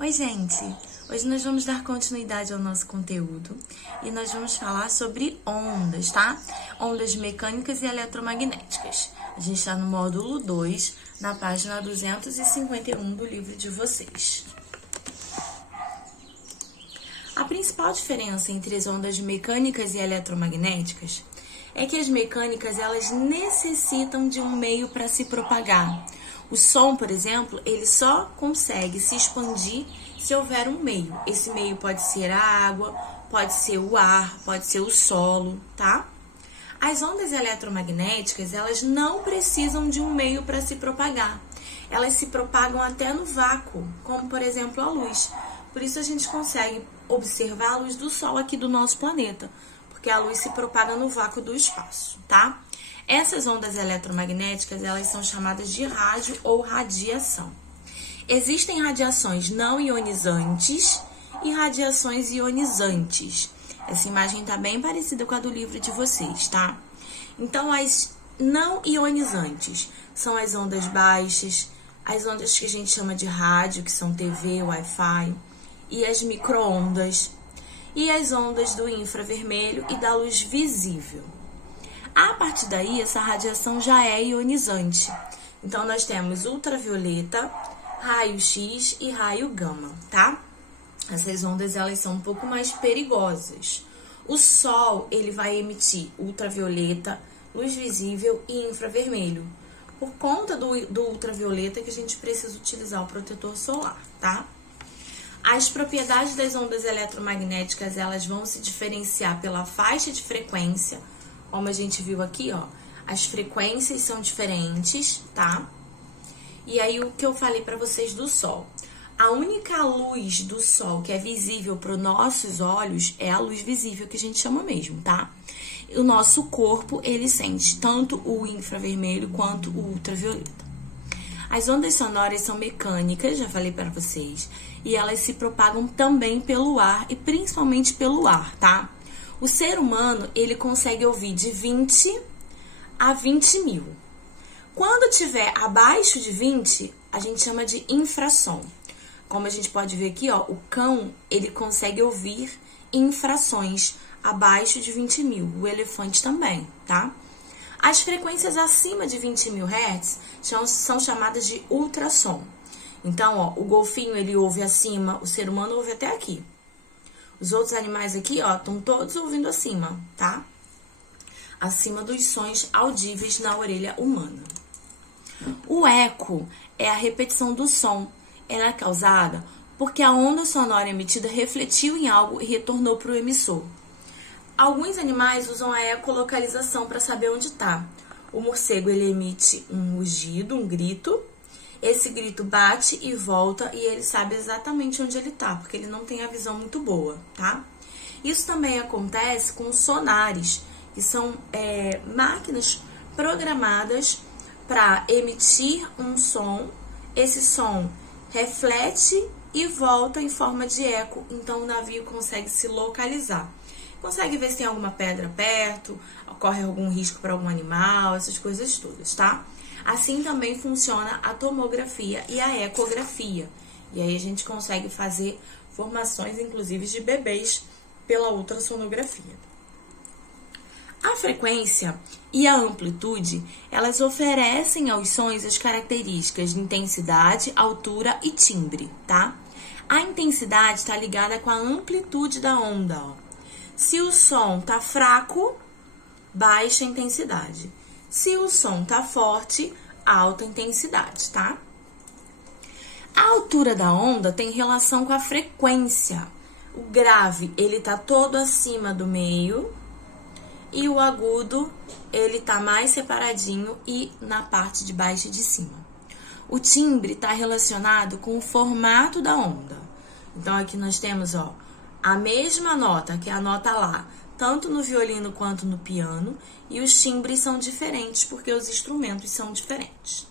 Oi, gente! Hoje nós vamos dar continuidade ao nosso conteúdo e nós vamos falar sobre ondas, tá? Ondas mecânicas e eletromagnéticas. A gente está no módulo 2, na página 251 do livro de vocês. A principal diferença entre as ondas mecânicas e eletromagnéticas é que as mecânicas, elas necessitam de um meio para se propagar. O som, por exemplo, ele só consegue se expandir se houver um meio. Esse meio pode ser a água, pode ser o ar, pode ser o solo, tá? As ondas eletromagnéticas, elas não precisam de um meio para se propagar. Elas se propagam até no vácuo, como, por exemplo, a luz. Por isso a gente consegue observar a luz do Sol aqui do nosso planeta, porque a luz se propaga no vácuo do espaço, tá? Essas ondas eletromagnéticas, elas são chamadas de rádio ou radiação. Existem radiações não ionizantes e radiações ionizantes. Essa imagem tá bem parecida com a do livro de vocês, tá? Então, as não ionizantes são as ondas baixas, as ondas que a gente chama de rádio, que são TV, Wi-Fi, e as micro-ondas, e as ondas do infravermelho e da luz visível. A partir daí, essa radiação já é ionizante. Então, nós temos ultravioleta, raio-x e raio gama, tá? Essas ondas, elas são um pouco mais perigosas. O Sol, ele vai emitir ultravioleta, luz visível e infravermelho. Por conta do ultravioleta que a gente precisa utilizar o protetor solar, tá? As propriedades das ondas eletromagnéticas, elas vão se diferenciar pela faixa de frequência, como a gente viu aqui, ó. As frequências são diferentes, tá? E aí, o que eu falei para vocês do Sol. A única luz do Sol que é visível para os nossos olhos é a luz visível, que a gente chama mesmo, tá? O nosso corpo, ele sente tanto o infravermelho quanto o ultravioleta. As ondas sonoras são mecânicas, já falei para vocês, e elas se propagam também pelo ar e principalmente pelo ar, tá? O ser humano, ele consegue ouvir de 20 a 20 mil. Quando tiver abaixo de 20, a gente chama de infrassom. Como a gente pode ver aqui, ó, o cão, ele consegue ouvir infrações abaixo de 20 mil. O elefante também, tá? As frequências acima de 20 mil Hz são chamadas de ultrassom. Então, ó, o golfinho, ele ouve acima, o ser humano ouve até aqui. Os outros animais aqui, ó, estão todos ouvindo acima, tá? Acima dos sons audíveis na orelha humana. O eco é a repetição do som. Ela é causada porque a onda sonora emitida refletiu em algo e retornou para o emissor. Alguns animais usam a ecolocalização para saber onde está. O morcego, ele emite um rugido, um grito. Esse grito bate e volta e ele sabe exatamente onde ele está, porque ele não tem a visão muito boa, tá? Isso também acontece com sonares, que são máquinas programadas para emitir um som. Esse som reflete e volta em forma de eco, então o navio consegue se localizar. Consegue ver se tem alguma pedra perto, ocorre algum risco para algum animal, essas coisas todas, tá? Assim também funciona a tomografia e a ecografia. E aí a gente consegue fazer formações, inclusive, de bebês pela ultrassonografia. A frequência e a amplitude, elas oferecem aos sons as características de intensidade, altura e timbre, tá? A intensidade está ligada com a amplitude da onda, ó. Se o som tá fraco, baixa intensidade. Se o som tá forte, alta intensidade, tá? A altura da onda tem relação com a frequência. O grave, ele tá todo acima do meio e o agudo, ele tá mais separadinho e na parte de baixo e de cima. O timbre tá relacionado com o formato da onda. Então, aqui nós temos, ó, a mesma nota, que é a nota Lá, tanto no violino quanto no piano, e os timbres são diferentes porque os instrumentos são diferentes.